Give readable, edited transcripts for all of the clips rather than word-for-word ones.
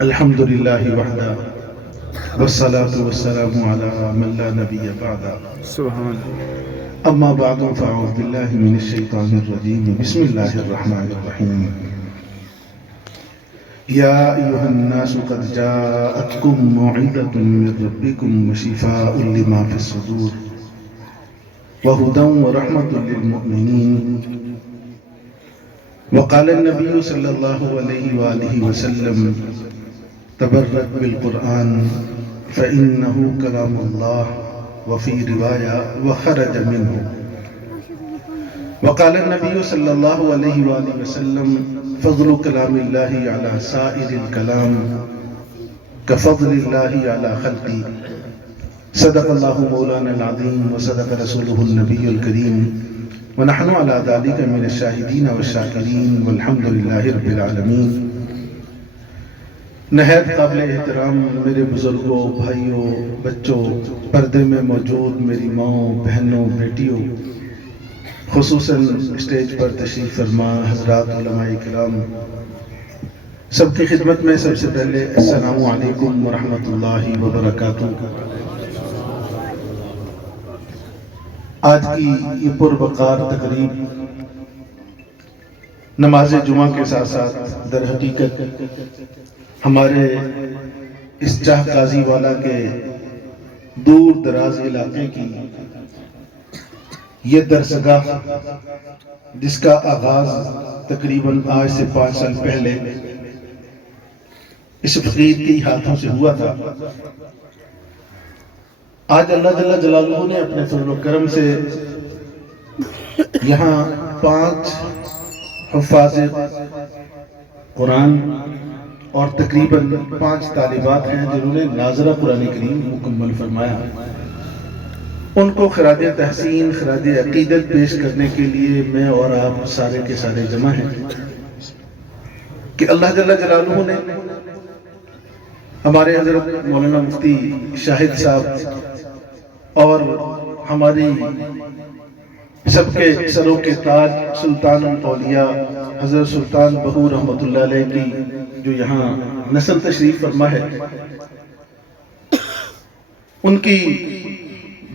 الحمد لله وحده والصلاة والسلام على من لا نبي بعده سبحان أما بعد فأعوذ بالله من الشيطان الرجيم بسم الله الرحمن الرحيم يا أيها الناس قد جاءتكم موعظة من ربكم وشفاء لما في الصدور وهدى ورحمة للمؤمنين وقال النبي صلى الله عليه وآله وسلم تبرك بالقرآن فإنه كلام الله وفي رواية وخرج منه وقال النبي صلى الله عليه وآله وسلم فضل كلام الله على سائر الكلام كفضل الله على خلقه صدق الله مولانا العظيم وصدق رسوله النبي الكريم ونحن على ذلك من الشاهدين والشاكرين والحمد لله رب العالمین۔ نہایت قابل احترام میرے بزرگوں، بھائیوں، بچوں، پردے میں موجود میری ماؤں، بہنوں، بیٹیوں، خصوصاً اسٹیج پر تشریف فرما حضرات علماء کرام، سب کی خدمت میں سب سے پہلے السلام علیکم ورحمۃ اللہ وبرکاتہ۔ آج کی یہ پروقار تقریب نماز جمعہ کے ساتھ ساتھ در حقیقت ہمارے اس چاہ قاضی والا کے دور دراز علاقے کی یہ درسگاہ جس کا آغاز تقریباً آج سے 5 سال پہلے اس فقیر کے ہاتھوں سے ہوا تھا، آج اللہ جل جلالہ نے اپنے فضل و کرم سے یہاں 5 حفاظ قرآن اور تقریباً 5 طالبات ہیں جنہوں نے ناظرہ قرآن کریم مکمل فرمایا۔ ان کو خراج تحسین، خراج عقیدت پیش کرنے کے لیے میں اور آپ سارے کے سارے جمع ہیں کہ اللہ جل جلالہ نے ہمارے حضرت مولانا مفتی شاہد صاحب اور ہماری سب کے سروں کے تاج سلطان الاولیاء حضرت سلطان بہو رحمۃ اللہ علیہ کی جو یہاں نسل تشریف فرما ہے، ان کی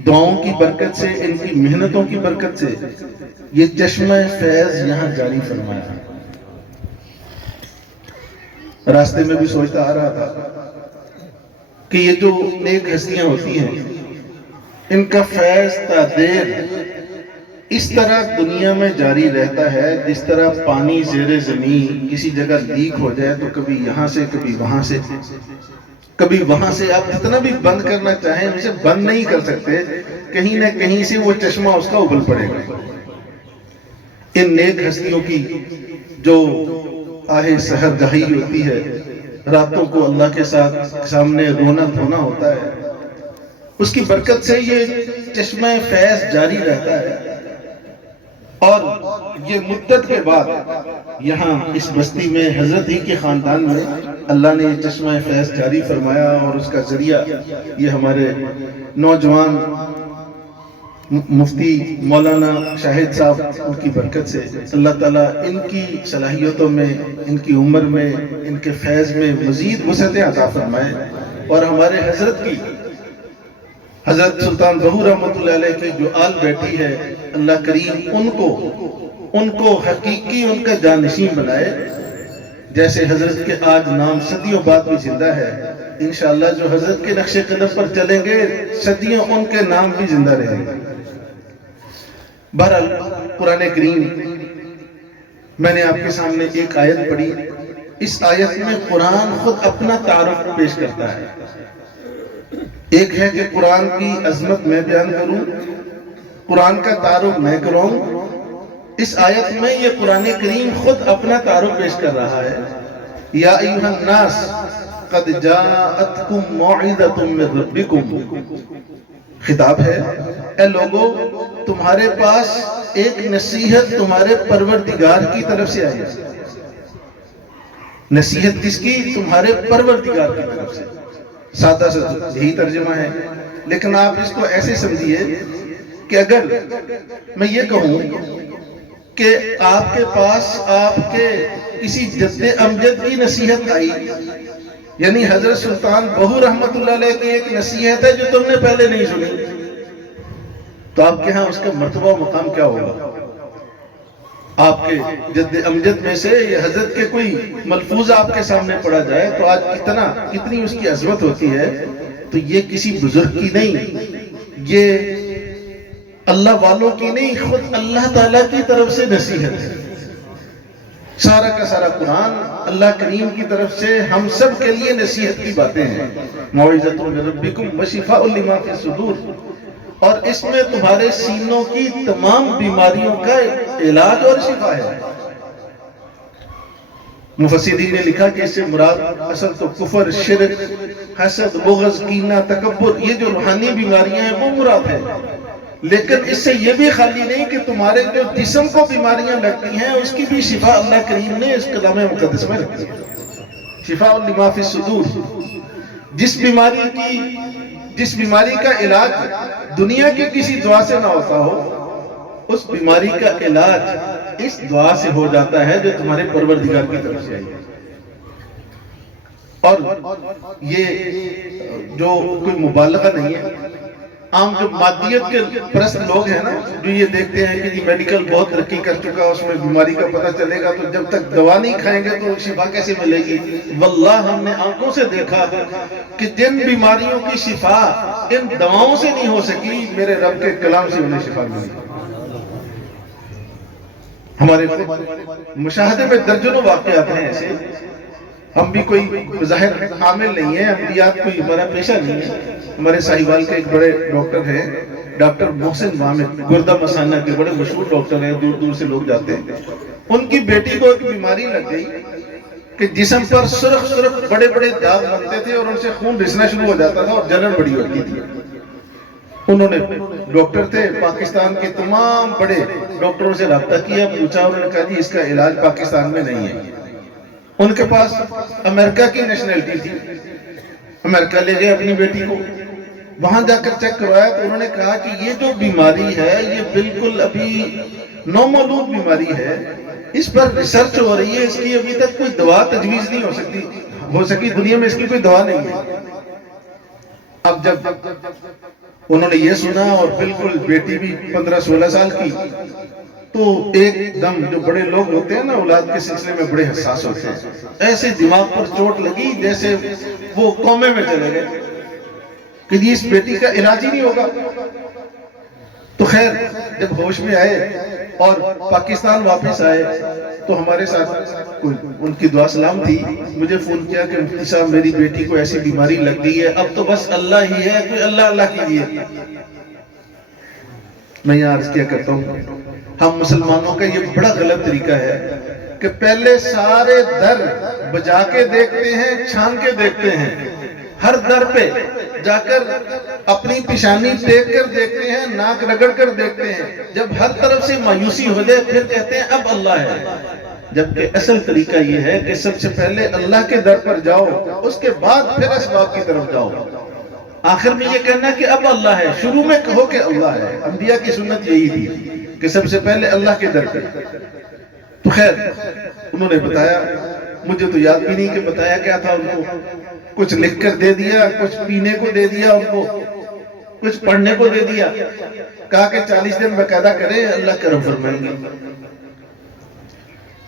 دعاؤں کی برکت سے، ان کی محنتوں کی برکت سے یہ چشمہ فیض یہاں جاری فرمایا۔ راستے میں بھی سوچتا آ رہا تھا کہ یہ جو نیک ہستیاں ہوتی ہیں ان کا فیض تا دیر اس طرح دنیا میں جاری رہتا ہے جس طرح پانی زیر زمین کسی جگہ لیک ہو جائے تو کبھی یہاں سے کبھی وہاں سے کبھی وہاں سے، آپ جتنا بھی بند کرنا چاہیں اسے بند نہیں کر سکتے، کہیں نہ کہیں سے وہ چشمہ اس کا ابل پڑے گا۔ ان نیک ہستیوں کی جو آہ سحر گاہی ہوتی ہے، راتوں کو اللہ کے ساتھ سامنے رونا دھونا ہوتا ہے، اس کی برکت سے یہ چشمہ فیض جاری رہتا ہے۔ اور یہ مدت کے بعد یہاں اس بستی میں حضرت ہی کے خاندان میں اللہ نے یہ چشمہ فیض جاری فرمایا، اور اس کا ذریعہ یہ ہمارے نوجوان مفتی مولانا شاہد صاحب، ان کی برکت سے اللہ تعالیٰ ان کی صلاحیتوں میں، ان کی عمر میں، ان کے فیض میں مزید وسعتیں عطا فرمائے، اور ہمارے حضرت کی حضرت سلطان بہو رحمۃ اللہ علیہ کی جو آل بیٹی ہے، اللہ کریم ان کو حقیقی ان کا جانشین بنائے، جیسے حضرت کے آج نام صدیوں بعد بھی زندہ ہے، انشاءاللہ جو حضرت کے نقش قدم پر چلیں گے صدیوں ان کے نام بھی زندہ رہیں گے۔ بہرحال قرآن کریم میں نے آپ کے سامنے ایک آیت پڑھی، اس آیت میں قرآن خود اپنا تعارف پیش کرتا ہے۔ ایک ہے کہ قرآن کی عظمت میں بیان کروں، قرآن کا تعارف میں کراؤں، اس آیت میں یہ قرآن کریم خود اپنا تعارف پیش کر رہا ہے۔ یا ایھا الناس قد جاءتکم موعظۃ من ربکم، خطاب ہے اے لوگو تمہارے پاس ایک نصیحت تمہارے پروردگار کی طرف سے آئی ہے۔ نصیحت کس کی؟ تمہارے پروردگار کی طرف سے۔ سادہ سے یہی ترجمہ ہے، لیکن آپ اس کو ایسے سمجھیے کہ اگر میں یہ کہوں کہ آپ کے پاس آپ کے کسی جد امجد کی نصیحت آئی یعنی حضرت سلطان بہو رحمت اللہ علیہ کی ایک نصیحت ہے جو تم نے پہلے نہیں سنی، تو آپ کے ہاں اس کا مرتبہ و مقام کیا ہوگا؟ آپ کے جد امجد میں سے یہ حضرت کے کوئی ملفوظ آپ کے سامنے پڑا جائے تو آج کتنی اس کی عظمت ہوتی ہے. تو یہ کسی بزرگ کی نہیں، یہ اللہ والوں کی نہیں، خود اللہ تعالیٰ کی طرف سے نصیحت ہے. سارا کا سارا قرآن اللہ کریم کی طرف سے ہم سب کے لیے نصیحت کی باتیں ہیں. موعظۃ من ربکم وشفاء لما فی الصدور، اور اس میں تمہارے سینوں کی تمام بیماریوں کا علاج اور شفا ہے. مفسرین نے لکھا کہ اس سے مراد اصل تو کفر، شرک، حسد، بغض، کینہ، تکبر، یہ جو روحانی بیماریاں ہیں وہ مراد ہیں. لیکن اس سے یہ بھی خالی نہیں کہ تمہارے جو جسم کو بیماریاں لگتی ہیں اس کی بھی شفا اللہ کریم نے اس کلام مقدس میں رکھی ہے. شفاء لما فی الصدور، جس بیماری کا علاج دنیا کی کسی دعا سے نہ ہوتا ہو، اس بیماری کا علاج اس دعا سے ہو جاتا ہے جو تمہارے پروردگار کی طرف سے آئی ہے. اور یہ جو کوئی مبالغہ نہیں ہے. عام جو مادیت کے پرست لوگ ہیں نا، جو یہ دیکھتے ہیں کہ میڈیکل بہت ترقی کر چکا، اس میں بیماری کا پتہ چلے گا تو جب تک دوا نہیں کھائیں گے تو شفا کیسے ملے گی؟ واللہ ہم نے آنکھوں سے دیکھا کہ جن بیماریوں کی شفا ان دواؤں سے نہیں ہو سکی، میرے رب کے کلام سے انہیں شفا ملی. ہمارے مشاہدے میں درجنوں واقعات ہیں ایسے. ہم بھی کوئی ظاہر عامل نہیں ہیں، عملیات کوئی ہمارا پیشہ نہیں ہے. ہمارے ساہیوال کے ایک بڑے ڈاکٹر ہیں، ڈاکٹر محسن محمد، گردہ مثانہ کے بڑے مشہور ڈاکٹر ہیں، دور دور سے لوگ جاتے ہیں. ان کی بیٹی کو ایک بیماری لگ گئی کہ جسم پر سرخ سرخ بڑے بڑے داغ بنتے تھے اور ان سے خون رسنا شروع ہو جاتا تھا اور جلن بڑی ہوتی تھی. انہوں نے ڈاکٹر تھے، پاکستان کے تمام بڑے ڈاکٹروں سے رابطہ کیا، پوچھا، انہوں نے کہا جی اس کا علاج پاکستان میں نہیں ہے. ان کے پاس امریکہ کی نیشنلٹی تھی، امریکہ لے گئے اپنی بیٹی کو. وہاں جا کر چیک کروایا تو انہوں نے کہا کہ یہ جو بیماری ہے یہ بالکل ابھی نومولود بیماری ہے، اس پر ریسرچ ہو رہی ہے، اس کی ابھی تک کوئی دوا تجویز نہیں ہو سکی، دنیا میں اس کی کوئی دوا نہیں ہے. اب جب انہوں نے یہ سنا اور بالکل بیٹی بھی 15-16 سال کی، تو ایک دم جو بڑے لوگ ہوتے ہیں نا اولاد کے سلسلے میں بڑے حساس ہوتے ہیں، ایسے دماغ پر چوٹ لگی جیسے وہ کومے میں چلے گئے کہ یہ اس بیٹی کا علاج ہی نہیں ہوگا. تو خیر جب ہوش میں آئے اور پاکستان واپس آئے تو ہمارے ساتھ ان کی دعا سلام تھی. مجھے فون کیا کہ مفتی صاحب میری بیٹی کو ایسی بیماری لگ گئی ہے، اب تو بس اللہ ہی ہے، کوئی اللہ کیجیے. میں یہ عرض کیا کرتا ہوں، ہم مسلمانوں کا یہ بڑا غلط طریقہ ہے کہ پہلے سارے در بجا کے دیکھتے ہیں، چھان کے دیکھتے ہیں. ہر در پہ جا کر اپنی پیشانی ٹیک کر دیکھتے ہیں، ناک رگڑ کر دیکھتے ہیں. جب ہر طرف سے مایوسی ہو جائے پھر کہتے ہیں اب اللہ ہے. جبکہ اصل طریقہ یہ ہے کہ سب سے پہلے اللہ کے در پر جاؤ، اس کے بعد پھر اسباب کی طرف جاؤ. آخر میں یہ کہنا کہ اب اللہ ہے، شروع میں کہو کہ اللہ ہے. انبیاء کی سنت یہی تھی کہ سب سے پہلے اللہ کے در پر. تو خیر انہوں نے بتایا، مجھے تو یاد بھی نہیں کہ بتایا کیا تھا. ان کو کچھ لکھ کر دے دیا، کچھ پینے کو دے دیا، ان کو کچھ پڑھنے کو دے دیا. کہا کہ 40 دن باقاعدہ کریں، اللہ کرم فرمائیں گے.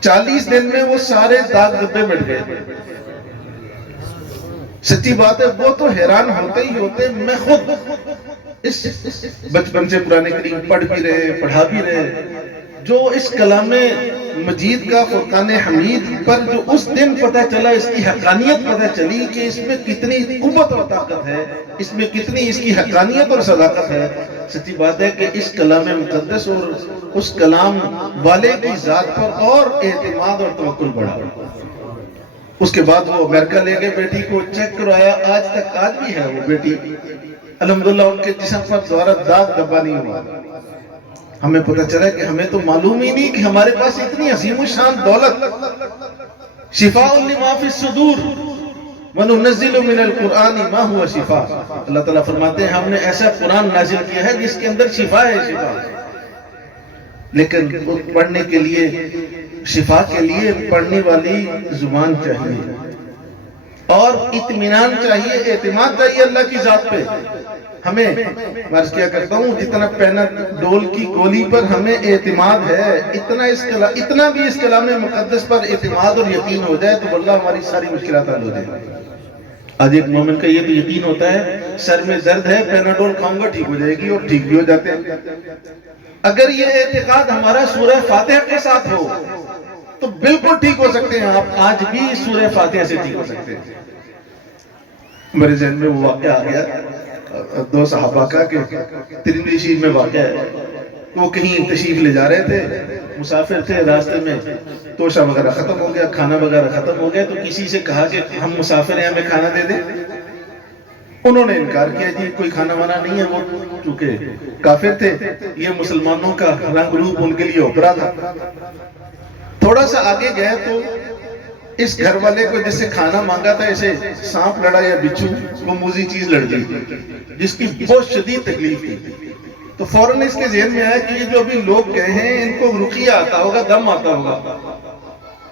40 دن میں وہ سارے داغ دبے مٹ گئے. سچی بات ہے، وہ تو حیران ہوتے ہی ہوتے. میں خود اس بچپن سے قرآن کریم پڑھ بھی رہے، پڑھا بھی رہے. جو اس کلام مجید کا فرقان حمید پر جو اس دن پتہ چلا، اس کی حقانیت پتہ چلی کہ اس میں کتنی قوت اور طاقت ہے، اس میں کتنی اس کی حقانیت اور صداقت ہے. سچی بات ہے کہ اس کلام مقدس اور اس کلام والے کی ذات پر اور اعتماد اور توکل بڑھا. اس کے بعد وہ امریکہ لے گئے، بیٹی کو چیک کروایا. آج بھی ہے وہ بیٹی، الحمدللہ ان کے جسم پر دوبارہ داغ دبا نہیں ہوا. ہمیں پتہ چلا کہ ہمیں تو معلوم ہی نہیں کہ ہمارے پاس اتنی عظیم الشان دولت. شفاء لما فی الصدور وَنُنَزِّلُ مِنَ الْقُرْآنِ مَا هُوَ شِفَاء. اللہ تعالیٰ فرماتے ہیں ہم نے ایسا قرآن نازل کیا ہے جس کے اندر شفا ہے، شفا. لیکن پڑھنے کے لیے، شفا کے لیے پڑھنے والی زبان چاہیے. اور اطمینان چاہیے، اعتماد چاہیے اللہ کی ذات پہ. ہمیں عرض کیا کرتا ہوں جتنا پیناڈول کی گولی پر ہمیں اعتماد ہے، اتنا بھی اس کلام مقدس پر اعتماد اور یقین ہو جائے تو واللہ ہماری ساری مشکلات حل ہو جائیں. آج ایک مومن کا یہ تو یقین ہوتا ہے سر میں درد ہے پیناڈول کھاؤں گا ٹھیک ہو جائے گی، اور ٹھیک بھی ہو جاتے ہیں. اگر یہ اعتقاد ہمارا سورہ فاتحہ کے ساتھ ہو تو بالکل ٹھیک ہو سکتے ہیں. آپ آج بھی سورہ فاتحہ سے ٹھیک ہو سکتے ہیں. میرے ذہن میں وہ واقعہ آ گیا دو صحابہ کا کہ ترمذی شریف میں واقعہ ہے. وہ کہیں تشریف لے جا رہے تھے، مسافر تھے، راستے میں توشہ وغیرہ ختم ہو گیا، کھانا وغیرہ ختم ہو گیا، تو کسی سے کہا کہ ہم مسافر ہیں ہمیں کھانا دے دیں. انہوں نے انکار کیا جی کوئی کھانا وانا نہیں ہے. وہ چونکہ کافر تھے، یہ مسلمانوں کا رنگ روپ ان کے لیے اوپرا تھا. تھوڑا سا آگے گئے تو اس گھر والے کو جس سے کھانا مانگا تھا اسے سانپ لڑا یا بچھو وہ موذی چیز لڑ گئی جس کی بہت شدید تکلیف تھی. تو فوراً اس کے ذہن میں آیا کہ یہ جو ابھی لوگ گئے ہیں ان کو رقیہ آتا ہوگا، دم آتا ہوگا.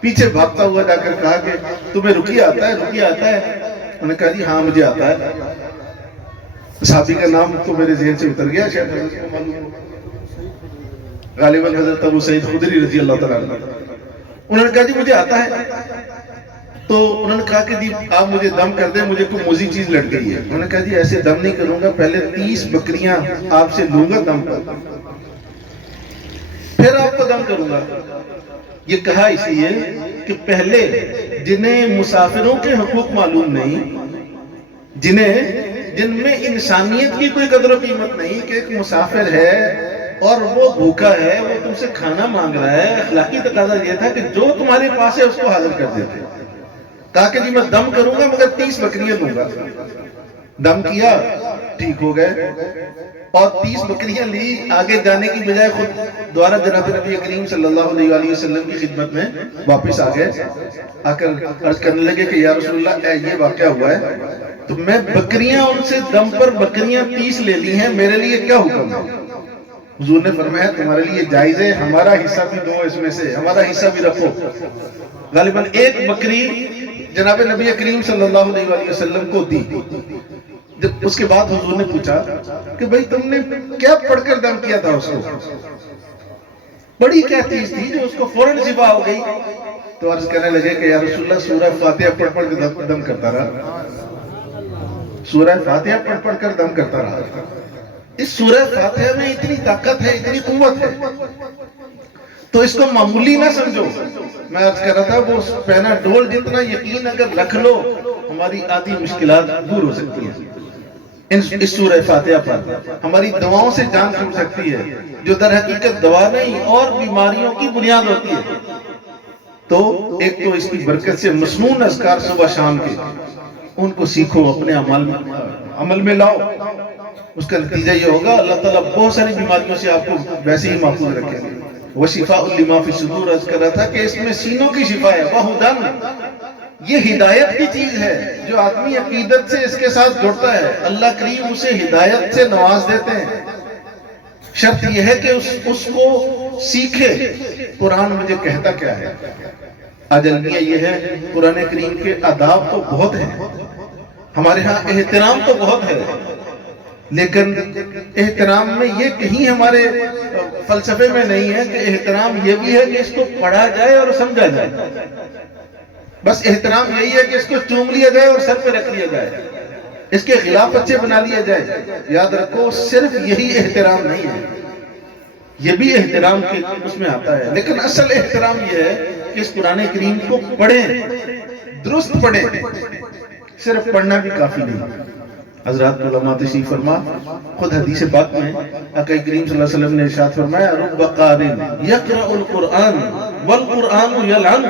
پیچھے بھاگتا ہوا جا کر کہا کہ تمہیں رقیہ آتا ہے، رقیہ آتا ہے؟ انہوں نے کہا جی ہاں مجھے آتا ہے. صحابی کا نام تو میرے ذہن سے اتر گیا، شاید حضرت کو معلوم ہو، غالباً حضرت ابو سعید خدری رضی اللہ تعالیٰ عنہ. انہوں نے کہا جی مجھے آتا ہے. تو انہوں نے کہا کہ جی آپ مجھے دم کر دیں، مجھے کوئی موذی چیز لڑ گئی ہے. انہوں نے کہا جی ایسے دم نہیں کروں گا، پہلے 30 بکریاں آپ سے لوں گا دم پر، پھر آپ کو دم کروں گا. یہ کہا اس لیے کہ پہلے جنہیں مسافروں کے حقوق معلوم نہیں، جن میں انسانیت کی کوئی قدر و قیمت نہیں کہ ایک مسافر ہے اور وہ بھوکا ہے، وہ تم سے کھانا مانگ رہا ہے، اخلاقی تقاضا یہ تھا کہ جو تمہارے پاس ہے اس کو حاضر کر دیتے. کہا کہ جی میں دم کروں گا مگر 30 بکریاں لوں گا. دم کیا، ٹھیک ہو گئے اور 30 بکریاں لی. آگے جانے کی بجائے خود دوبارہ جناب نبی کریم صلی اللہ علیہ وآلہ وسلم کی خدمت میں واپس آ گئے. آ کر عرض کرنے لگے کہ یا رسول اللہ یہ واقعہ ہوا ہے تو میں بکریاں ان سے دم پر بکریاں 30 لے لی ہیں، میرے لیے کیا حکم ہے؟ حضور نے فرمایا تمہارے لیے جائز ہے، ہمارا حصہ بھی دو، اس میں سے ہمارا حصہ بھی رکھو. غالباً ایک بکری جناب نبی کریم صلی اللہ علیہ وآلہ وسلم کو دی. جب اس کے بعد حضور نے پوچھا کہ بھئی تم نے کیا پڑھ کر دم کیا تھا اس کو؟ بڑی کیا چیز تھی جو اس کو فوراً شفا ہو گئی؟ تو عرض کرنے لگے کہ یا رسول اللہ سورہ فاتحہ پڑھ کر دم کرتا رہا. سورہ فاتحہ پڑھ کر دم کرتا رہا. اس سورہ فاتحہ میں اتنی طاقت ہے، اتنی قوت ہے، تو اس کو معمولی نہ سمجھو. میں عرض کر رہا تھا وہ پیناڈول جتنا یقین اگر رکھ لو ہماری آدھی مشکلات دور ہو سکتی ہیں. اس سورہ فاتحہ پر ہماری دواؤں سے جان چھوٹ سکتی ہے جو در حقیقت دوا نہیں اور بیماریوں کی بنیاد ہوتی ہے. تو ایک تو اس کی برکت سے مسنون اذکار صبح شام کے ان کو سیکھو، اپنے عمل میں لاؤ. اس کا نتیجہ یہ ہوگا اللہ تعالیٰ بہت ساری بیماریوں سے آپ کو ویسے ہی محفوظ رکھیں گے. وَشِفَاءٌ لِمَا فِي الصُّدُورِ عرض کر رہا تھا کہ اس میں سینوں کی شفا ہے. وَهُدًى، یہ ہدایت کی چیز ہے. جو آدمی عقیدت سے اس کے ساتھ جڑتا ہے اللہ کریم اسے ہدایت سے نواز دیتے ہیں. شرط یہ ہے کہ اس کو سیکھے قرآن مجھے کہتا کیا ہے. آج المیہ یہ ہے قرآن کریم کے آداب تو بہت ہیں، ہمارے ہاں احترام تو بہت ہے، لیکن احترام میں یہ کہیں ہمارے فلسفے میں نہیں ہے کہ احترام یہ بھی ہے کہ اس کو پڑھا جائے اور سمجھا جائے. بس احترام یہی ہے کہ اس کو چوم لیا جائے اور سر پہ رکھ لیا جائے، اس کے خلاف اچھے بنا لیا جائے. یاد رکھو صرف یہی احترام نہیں ہے، یہ بھی احترام کے اس میں آتا ہے، لیکن اصل احترام یہ ہے کہ اس قرآن کریم کو پڑھیں، درست پڑھیں. صرف پڑھنا بھی کافی نہیں. حضرات علماء تشریف فرما، خود حدیث پاک میں آقا کریم صلی اللہ علیہ وسلم نے ارشاد فرمایا رب قارئ یقرأ القرآن والقرآن یلعن.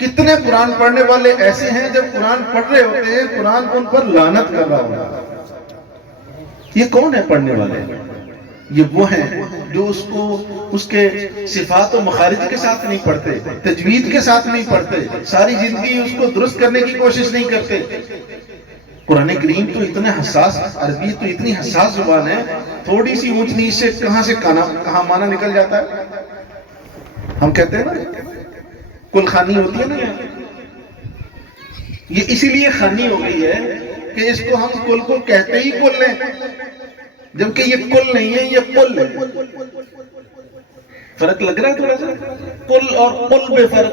کتنے قرآن پڑھنے والے ایسے ہیں جب قرآن پڑھ رہے ہوتے ہیں قرآن ان پر لعنت کر رہا ہوگا. یہ کون ہے پڑھنے والے؟ یہ وہ ہیں جو اس کو اس کے صفات و مخارج کے ساتھ نہیں پڑھتے، تجوید کے ساتھ نہیں پڑھتے، ساری زندگی اس کو درست کرنے کی کوشش نہیں کرتے. قرآن کریم تو اتنے حساس، عربی تو اتنی حساس زبان ہے، تھوڑی سی اونچ نیچ سے کہاں معنی نکل جاتا ہے. ہم کہتے ہیں نا کل خانی ہوتی ہے نا، یہ اسی لیے خانی ہو گئی ہے کہ اس کو ہم کل کو کہتے ہی کل ہیں، جبکہ یہ کل نہیں ہے، یہ کل ہے۔ فرق لگ رہا ہے تھوڑا سا؟ کل اور کل بے فرق۔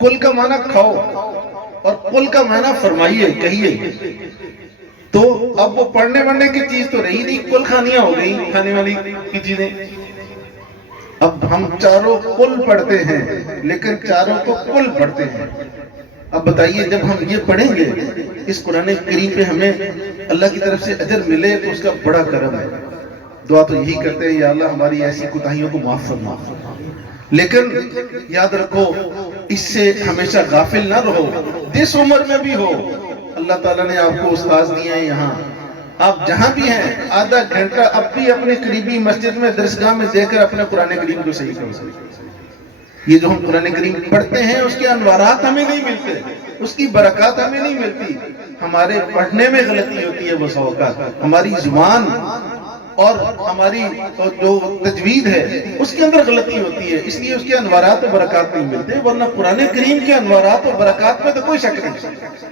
کل کا معنی کھاؤ اور کل کا معنی فرمائیے، کہیے۔ تو اب وہ پڑھنے وڑھنے کی چیز تو رہی نہیں، کل خانیاں ہو گئی، کھانے والی کی چیزیں۔ اب ہم چاروں کل پڑھتے ہیں لیکن چاروں کو کل پڑھتے ہیں۔ اب بتائیے جب ہم یہ پڑھیں گے اس قرآن کریم پہ ہمیں اللہ کی طرف سے اجر ملے تو اس کا بڑا کرم ہے۔ دعا تو یہی کرتے ہیں یا اللہ ہماری ایسی کوتاہیوں کو معاف فرما، لیکن یاد رکھو اس سے ہمیشہ غافل نہ رہو، جس عمر میں بھی ہو۔ اللہ تعالیٰ نے آپ کو استاذ دیے ہیں، یہاں آپ جہاں بھی ہیں آدھا گھنٹہ اب بھی اپنے قریبی مسجد میں درسگاہ میں دے کر اپنے قرآن کریم کو صحیح کرو۔ یہ جو ہم قرآن کریم پڑھتے ہیں اس کے انوارات ہمیں نہیں ملتے، اس کی برکات ہمیں نہیں ملتی، ہمارے پڑھنے میں غلطی ہوتی ہے، بس اوقات ہماری زبان اور ہماری جو تجوید ہے اس کے اندر غلطی ہوتی ہے، اس لیے اس کے انوارات و برکات نہیں ملتے، ورنہ قرآن کریم کے انوارات و برکات میں تو کوئی شک نہیں۔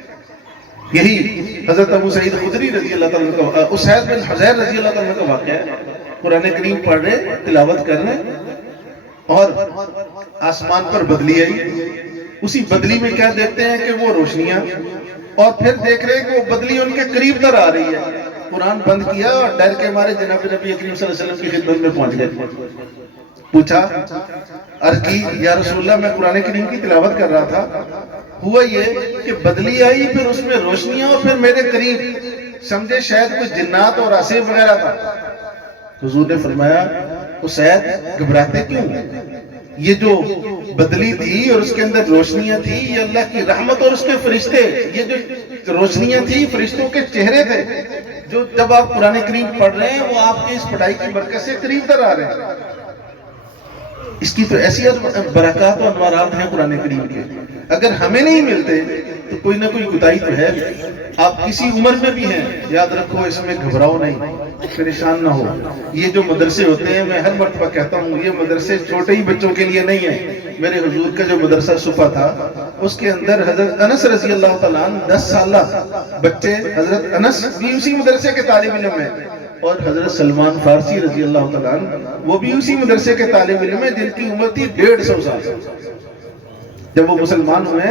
یہی حضرت ابو سعید خدری رضی اللہ تعالیٰ کا، اسید بن حضیر رضی اللہ تعالیٰ کا واقعہ ہے۔ قرآن کریم پڑھ رہے، تلاوت کر رہے اور آسمان پر بدلی آئی، اسی بدلی میں کیا دیکھتے ہیں کہ وہ روشنیاں، اور پھر دیکھ رہے ہیں کہ وہ بدلی ان کے قریب تر آ رہی ہے۔ قرآن بند کیا اور ڈر کے مارے جناب نبی کریم صلی اللہ علیہ وسلم کی خدمت میں پہنچ گئے۔ پوچھا، عرض کی یا رسول اللہ میں قرآن کریم کی تلاوت کر رہا تھا، ہوا یہ کہ بدلی آئی، پھر اس میں روشنیاں، اور پھر میرے قریب، سمجھے شاید کچھ جنات اور آصف وغیرہ تھا۔ حضور نے فرمایا اسید گھبراتے کیوں؟ یہ جو بدلی تھی اور اس کے اندر روشنیاں تھی یہ اللہ کی رحمت اور اس کے فرشتے، یہ جو روشنیاں تھی فرشتوں کے چہرے تھے جو جب آپ قرآن کریم پڑھ رہے ہیں وہ آپ کے اس پڑھائی کی برکت سے قریب تر آ رہے ہیں۔ اس کی تو ایسی برکات و انوارات ہیں قرآن کریم کے، اگر ہمیں نہیں ملتے تو کوئی نہ کوئی کوتاہی تو ہے۔ آپ کسی عمر میں بھی ہیں، یاد رکھو اس میں گھبراؤ نہیں، پریشان نہ ہو۔ یہ جو مدرسے ہوتے ہیں میں ہر مرتبہ کہتا ہوں یہ مدرسے چھوٹے ہی بچوں کے لیے نہیں ہیں۔ میرے حضور کا جو مدرسہ صفا تھا اس کے اندر حضرت انس رضی اللہ تعالیٰ عنہ 10 سالہ بچے، حضرت انس بھی اسی مدرسے کے طالب علم ہیں، اور حضرت سلمان فارسی رضی اللہ تعالیٰ عنہ وہ بھی اسی مدرسے کے طالب علم ہیں، جن کی عمر تھی 150 سال۔ جب وہ مسلمان ہوئے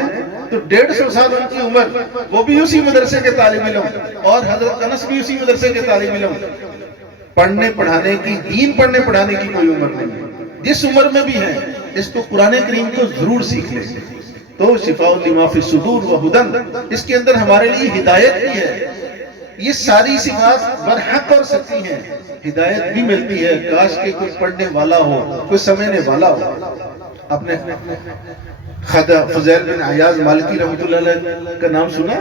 تو 150 سال ان کی عمر، وہ بھی اسی مدرسے کے طالب علم، اور حضرت انس بھی اسی مدرسے کے طالب علم۔ پڑھنے پڑھانے کی، دین پڑھنے پڑھانے کی کوئی عمر نہیں ہے، جس عمر میں بھی ہیں اس کو قرآن کریم کو ضرور سیکھ لیں۔ تو شفاء لما فی الصدور و ہدن، اس کے اندر ہمارے لیے ہدایت بھی ہے۔ یہ ساری صفات برحق اور سچی ہیں، ہدایت بھی ملتی ہے، کاش کہ کوئی پڑھنے والا ہو، کوئی سمجھنے والا ہو۔ آپ نے خواجہ فضیل بن عیاض مالکی رحمۃ اللہ علیہ کا نام سنا؟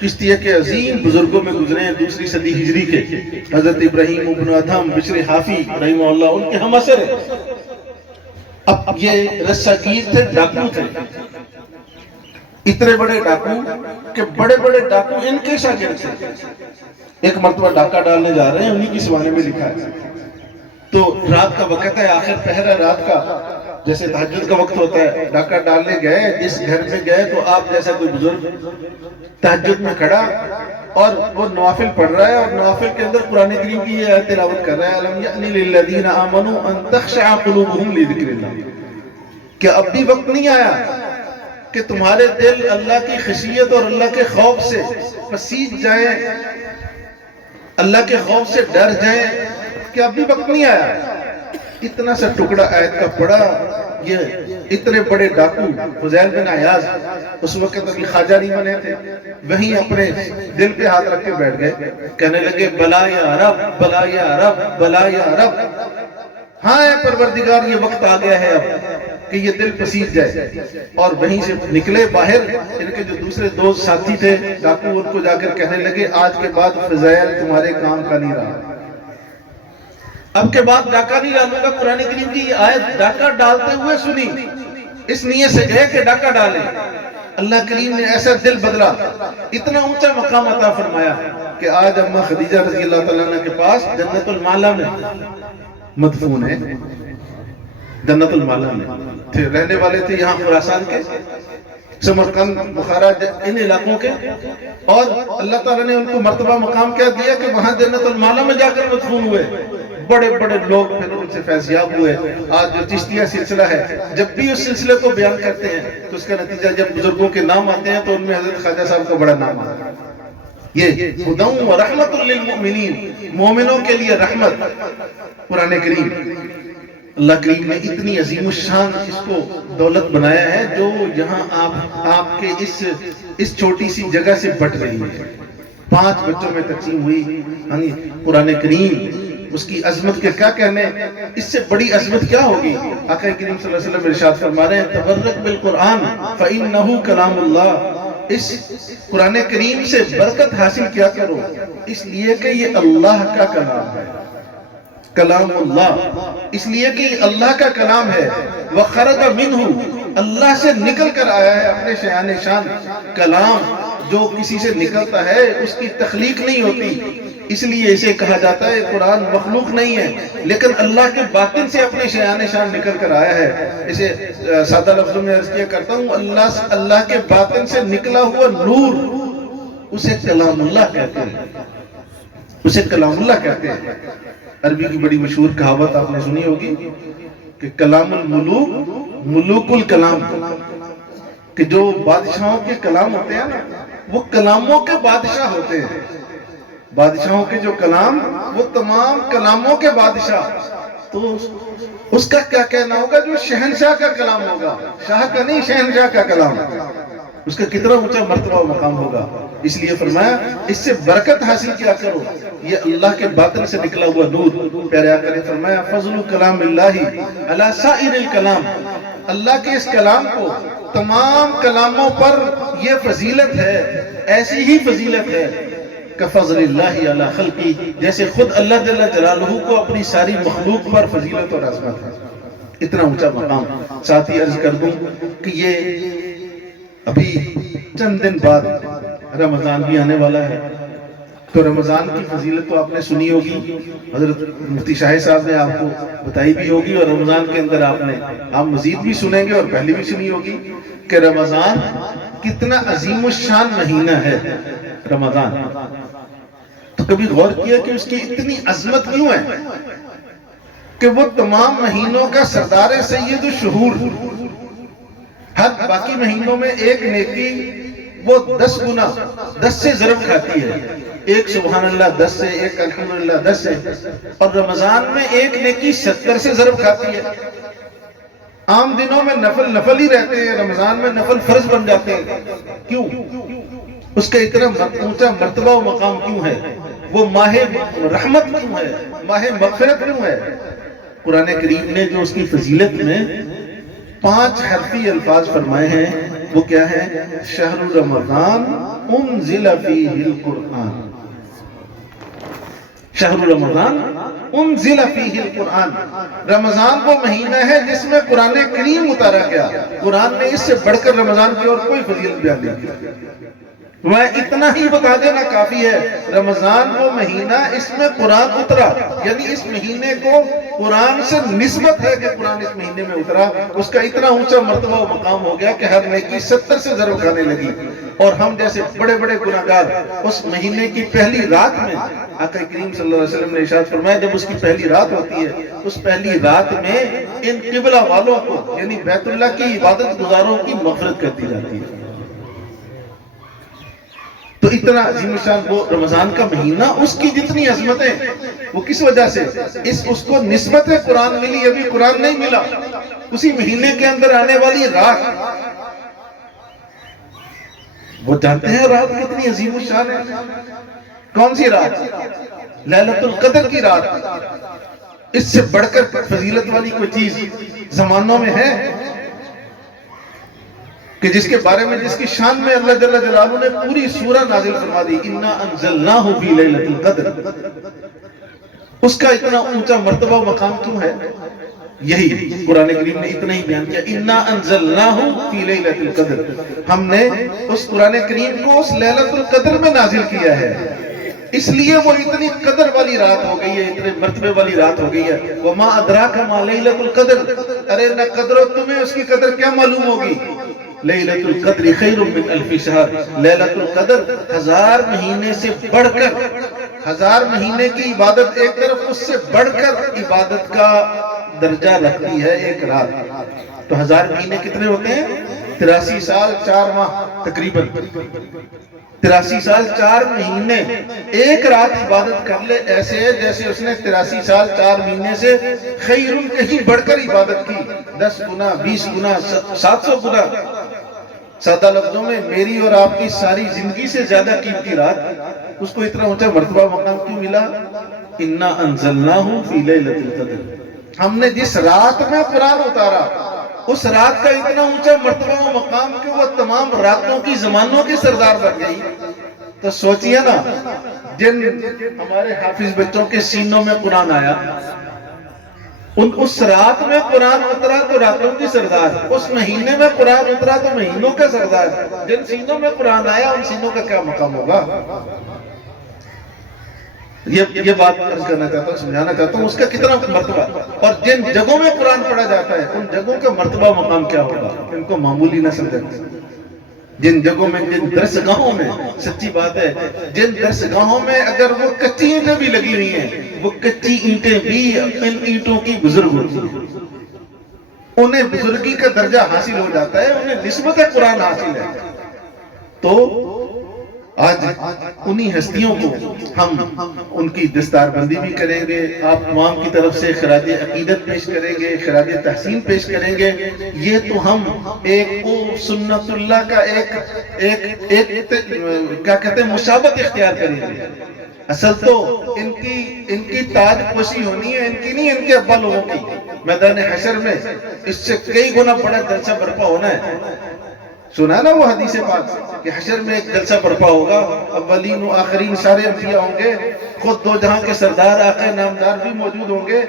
چشتیہ کے عظیم بزرگوں میں گزرے ہیں 2 صدی ہجری کے، حضرت ابراہیم ابن ادھم بشر حافی رحمہ اللہ ان کے ہم اثر ہیں۔ اب یہ رسہ گیر تھے، ڈاکو تھے، اتنے بڑے ڈاکو کہ بڑے بڑے ڈاکو ان کے شاگرد تھے۔ ایک مرتبہ ڈاکہ ڈالنے جا رہے ہیں، انہی کی سوانے میں لکھا ہے، تو رات کا وقت ہے، آخر پہر ہے رات کا، جیسے تہجد کا وقت ہوتا ہے، ڈاکہ ڈالنے گئے، جس گھر میں گئے تو آپ جیسا کوئی بزرگ تہجد میں کھڑا اور وہ نوافل پڑھ رہا ہے، اور نوافل کے اندر قرآن کریم کی یہ آیت تلاوت کر رہا ہے، الم یأن للذین آمنوا ان تخشع قلوبہم لذکر اللہ، کہ اب بھی وقت نہیں آیا کہ تمہارے دل اللہ کی خشیت اور اللہ کے خوف سے پسیج جائیں، اللہ کے خوف سے ڈر جائیں، کہ اب بھی وقت نہیں آیا۔ اتنا سا ٹکڑا آیت کا پڑھا، یہ اتنے بڑے ڈاکو فضیل بن عیاض اس وقت ابھی خواجہ نہیں بنے تھے، وہیں اپنے دل پہ ہاتھ رکھ کے بیٹھ گئے، کہنے لگے بلا یا رب، بلا یا رب، بلا یا رب، ہاں اے پروردگار یہ وقت آ گیا ہے اب کہ یہ دل پسیج جائے۔ اور وہیں سے نکلے باہر، ان کے جو دوسرے دوست ساتھی تھے ڈاکو ان کو جا کر کہنے لگے آج کے بعد فضیل تمہارے کام کا نہیں رہا، اب کے بعد ڈاکہ نہیں ڈالوں گا۔ قرآن کریم کی یہ آیت ڈاکہ ڈالتے ہوئے سنی، اس نیت سے گئے کہ ڈاکہ ڈالیں، اللہ کریم نے ایسا دل بدلا، اتنا اونچا مقام عطا فرمایا کہ آج اماں خدیجہ رضی اللہ تعالیٰ عنہ کے پاس جنت المعلا میں مدفون ہے، جنت المعلا میں تھے، رہنے والے تھے یہاں خراسان کے، سمرقند، بخارا، ان علاقوں کے، اور اللہ تعالیٰ نے ان کو مرتبہ مقام کیا دیا کہ وہاں جنت المعلا میں جا کر مدفون ہوئے. بڑے بڑے لوگ پھر ان سے فیضیاب ہوئے. آج جو چشتیہ سلسلہ ہے، جب بھی اس سلسلے کو بیان کرتے ہیں تو اس کا نتیجہ جب بزرگوں کے نام آتے ہیں تو ان میں حضرت خواجہ صاحب کا بڑا نام آتا ہے. یہ ہدی و رحمت للمؤمنین، مومنوں کے لیے رحمت. قرآن کریم، اللہ کریم نے اتنی عظیم الشان اس کو دولت بنایا ہے جو یہاں آپ کے اس چھوٹی سی جگہ سے بٹ رہی ہے. 5 بچوں میں تقسیم ہوئی. قرآن کریم، اس کی عظمت کے کیا کہنے، اس سے بڑی عظمت کیا ہوگی. آقا کریم صلی اللہ علیہ وسلم ارشاد فرما رہے ہیں تبرک بالقرآن فإنہ کلام اللہ. اس قرآن کریم سے برکت حاصل کیا کرو اس لیے کہ یہ اللہ کا کلام ہے. کلام اللہ، اس لیے کہ اللہ کا کلام ہے. وَخَرَجَ مِنْهُ، اللہ سے نکل کر آیا ہے اپنے شان شان. کلام جو کسی سے نکلتا ہے اس کی تخلیق نہیں ہوتی، اس لیے اسے کہا جاتا ہے قرآن مخلوق نہیں ہے، لیکن اللہ کے باطن سے اپنے شان شان نکل کر آیا ہے. اسے سادہ لفظوں میں عرض کیا کرتا ہوں، اللہ کے باطن سے نکلا ہوا نور، اسے کلام اللہ کہتے ہیں. اسے کلام اللہ کہتے ہیں. عربی کی بڑی مشہور کہاوت آپ نے سنی ہوگی کہ کلام الملوک ملوک الکلام، کہ جو بادشاہوں کے کلام ہوتے ہیں نا وہ کلاموں کے بادشاہ ہوتے ہیں. بادشاہوں کے جو کلام وہ تمام کلاموں کے بادشاہ. تو اس کا کیا کہنا ہوگا جو شہنشاہ کا کلام ہوگا، شاہ کا نہیں، شہنشاہ کا کلام، اس کا کتنا اونچا مرتبہ و مقام ہوگا. اس لیے فرمایا اس سے برکت حاصل کیا کرو، یہ اللہ کے باطن سے نکلا ہوا نور. پیارے آقا نے فرمایا فضل کلام اللہ علی سائر الکلام، اللہ کے اس کلام کو تمام کلاموں پر یہ فضیلت ہے، ایسی ہی فضیلت ہے کفضل اللہ علی خلقی، جیسے خود اللہ جل جلالہ کو اپنی ساری مخلوق پر فضیلت اور عظمت ہے. اتنا اونچا مقام. ساتھ ہی عرض کر دوں کہ یہ ابھی چند دن بعد رمضان بھی آنے والا ہے، تو رمضان کی فضیلت تو آپ نے سنی ہوگی، حضرت مفتی شاہ صاحب نے آپ کو بتائی بھی ہوگی، اور رمضان کے اندر آپ مزید بھی سنیں گے اور پہلے بھی سنی ہوگی کہ رمضان کتنا عظیم الشان مہینہ ہے. رمضان تو کبھی غور کیا کہ اس کی اتنی عظمت کیوں ہے کہ وہ تمام مہینوں کا سردار سید الشہور. ہر باقی مہینوں میں ایک نیکی وہ 10 گنا 10 سے ضرب کھاتی ہے، ایک سبحان اللہ 10 سے، ایک الحمدللہ 10 سے، اور رمضان میں ایک نیکی 70 سے ضرب کھاتی ہے. عام دنوں میں نفل ہی رہتے ہیں، رمضان میں نفل فرض بن جاتے ہیں. کیوں؟ اس کا اتنا اونچا مرتبہ و مقام کیوں ہے؟ وہ ماہ رحمت کیوں ہے؟ ماہ مغفرت کیوں ہے؟ قرآن کریم نے جو اس کی فضیلت میں 5 حرفی الفاظ فرمائے ہیں وہ کیا ہے؟ شہر رمضان انزل فیہ القرآن. شہر رمضان انزل فیہ القرآن، رمضان وہ مہینہ ہے جس میں قرآن کریم اتارا گیا. قرآن نے اس سے بڑھ کر رمضان کی اور کوئی فضیلت بیان نہیں کی. میں اتنا ہی بتا دینا کافی ہے، رمضان وہ مہینہ اس میں قرآن اترا، یعنی اس مہینے کو قرآن سے نسبت ہے کہ قرآن اس مہینے میں اترا. اس کا اتنا اونچا مرتبہ و مقام ہو گیا کہ ہر نیکی 70 سے ضرب کھانے لگی. اور ہم جیسے بڑے بڑے گناہگار اس مہینے کی پہلی رات میں، آقا کریم صلی اللہ علیہ وسلم نے ارشاد فرمایا جب اس کی پہلی رات ہوتی ہے، اس پہلی رات میں ان قبلہ والوں کو یعنی بیت اللہ کی عبادت گزاروں کی مغفرت کر دی جاتی ہے. تو اتنا عظیم شان وہ رمضان کا مہینہ، اس کی جتنی عظمتیں وہ کس وجہ سے اس کو نسبت قرآن ملی. ابھی قرآن نہیں ملا. اسی مہینے کے اندر آنے والی رات، وہ جانتے ہیں رات کتنی عظیم شان ہے. کون سی رات؟ لیلۃ القدر کی رات. اس سے بڑھ کر فضیلت والی کوئی چیز زمانوں میں ہے کہ جس کے بارے میں، جس کی شان میں اللہ جل جلالہ نے پوری سورہ نازل فرما دی، اِنَّا أَنزَلْنَاهُ فِي لَيْلَةِ الْقَدْرِ. اس کا اتنا اونچا مرتبہ و مقام کیوں ہے؟ یہی قرآن کریم نے اتنا ہی بیان کیا، اِنَّا أَنزَلْنَاهُ فِي لَيْلَةِ الْقَدْرِ. ہم نے اس قرآن کریم کو اس لیلۃ القدر میں نازل کیا ہے، اس لیے وہ اتنی قدر والی رات ہو گئی ہے، اتنے مرتبے والی رات ہو گئی ہے. وَمَا أَدْرَاكَ مَا لَيْلَةُ الْقَدْرِ. ارے نہ قدر، تمہیں اس کی قدر کیا معلوم ہوگی؟ لیلۃ القدر خیر من الف شہر، لیلۃ القدر 1000 مہینے سے بڑھ کر، 1000 مہینے کی عبادت ایک طرف، اس سے بڑھ کر عبادت کا درجہ رکھتی ہے ایک رات۔ تو 1000 مہینے کتنے ہوتے ہیں؟ 83 سال 4 ماہ تقریباً، 83 سال 4 مہینے ایک رات عبادت کر لے، ایسے ہے جیسے اس نے 83 سال 4 مہینے سے خیر کہیں بڑھ کر عبادت کی، 10 گنا 20 گنا 700 گنا۔ سادہ لفظوں میں میری اور آپ کی ساری زندگی سے زیادہ قیمتی رات، اس کو اتنا اونچا مرتبہ مقام کیوں ملا؟ انا انزلناہ فی لیلۃ القدر، ہم نے جس رات میں قرآن اتارا اس رات کا اتنا اونچا مرتبہ و مقام کہ وہ تمام راتوں کی زمانوں کی سردار بن گئی۔ تو سوچئے نا، جن ہمارے حافظ بچوں کے سینوں میں قرآن آیا، اس رات میں قرآن اترا تو راتوں کی سردار، اس مہینے میں قرآن اترا تو مہینوں کا سردار، جن سینوں میں قرآن آیا ان سینوں کا کیا مقام ہوگا؟ یہ بات عرض کرنا چاہتا ہوں، سمجھانا چاہتا ہوں اس کا کتنا مرتبہ، اور جن جگہوں میں قرآن پڑھا جاتا ہے ان جگہوں کا مرتبہ مقام کیا ہوگا، ان کو معمولی نہ سمجھیں۔ جن جگہوں میں، جن درسگاہوں میں، سچی بات ہے، جن درسگاہوں میں اگر وہ کچی اینٹیں بھی لگی ہوئی ہیں، وہ کچی اینٹیں بھی ان اینٹوں کی بزرگ ہوتی ہیں، انہیں بزرگی کا درجہ حاصل ہو جاتا ہے، انہیں نسبت قرآن حاصل ہے۔ تو آج انہی ہستیوں کو ہم ان کی دستار بندی بھی کریں گے، آپ تمام کی طرف سے خراج عقیدت پیش کریں گے، خراج تحسین پیش کریں گے۔ یہ تو ہم ایک سنت اللہ کا ایک کیا کہتے ہیں مشابہت اختیار کریں گے۔ اصل تو ان کی تاج پوشی ہونی ہے، ان کی نہیں، ان کے ابا لوگوں کی۔ میدان حشر میں اس سے کئی گنا بڑا جلسہ برپا ہونا ہے۔ سنا نا وہ حدیث پاک کہ حشر میں ایک جلسہ برپا ہوگا، اولین و آخرین سارے انبیاء ہوں گے، خود دو جہاں کے سردار آقا نامدار بھی موجود ہوں گے،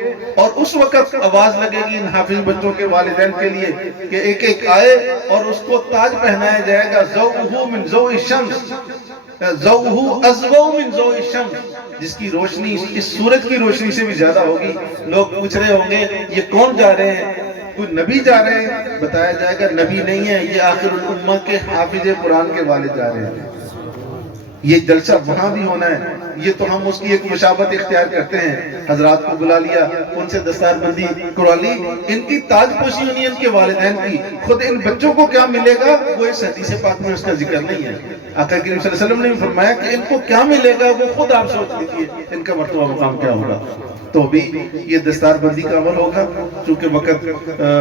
اور اس وقت آواز لگے گی ان حافظ بچوں کے والدین کے لیے کہ ایک ایک آئے اور اس کو تاج پہنایا جائے گا، ضوءہ من ضوء الشمس، ضوءہ اضوء من ضوء الشمس، جس کی روشنی اس سورج کی روشنی سے بھی زیادہ ہوگی۔ لوگ پوچھ رہے ہوں گے یہ کون جا رہے ہیں؟ کوئی نبی جا رہے ہیں؟ بتایا جائے گا نبی نہیں ہے، یہ آخر الامہ کے حافظ قرآن کے والد جا رہے ہیں۔ یہ جلسہ وہاں بھی ہونا ہے، یہ تو ہم اس کی ایک مشابہت اختیار کرتے ہیں۔ حضرات کو بلا لیا، ان سے دستار بندی کروا لی، ان کی تاج پوشی ہونی ہے ان کے والدین کی۔ خود ان بچوں کو کیا ملے گا وہ اس حدیث پاک میں اس کا ذکر نہیں ہے۔ آقا کریم صلی اللہ علیہ وسلم نے بھی فرمایا کہ ان کو کیا ملے گا وہ خود آپ سوچ لیجیے ان کا مرتبہ مقام کیا ہوگا۔ تو بھی یہ دستار بندی کا عمل ہوگا، چونکہ وقت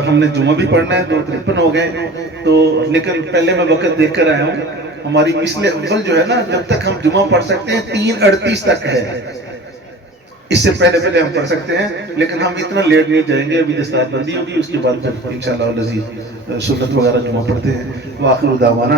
ہم نے جمعہ بھی پڑھنا ہے، 2:53 ہو گئے، تو لیکن پہلے میں وقت دیکھ کر آیا ہوں۔ ہماری مثل اول جو ہے نا، جب تک ہم جمعہ پڑھ سکتے ہیں 3:38 تک ہے، اس سے پہلے ہم پڑھ سکتے ہیں، لیکن ہم اتنا لیٹ نہیں جائیں گے، ابھی دستار بندی ہوگی، اس کے بعد پھر انشاءاللہ العزیز سنت وغیرہ جمعہ پڑھتے ہیں۔ وآخر دعوانا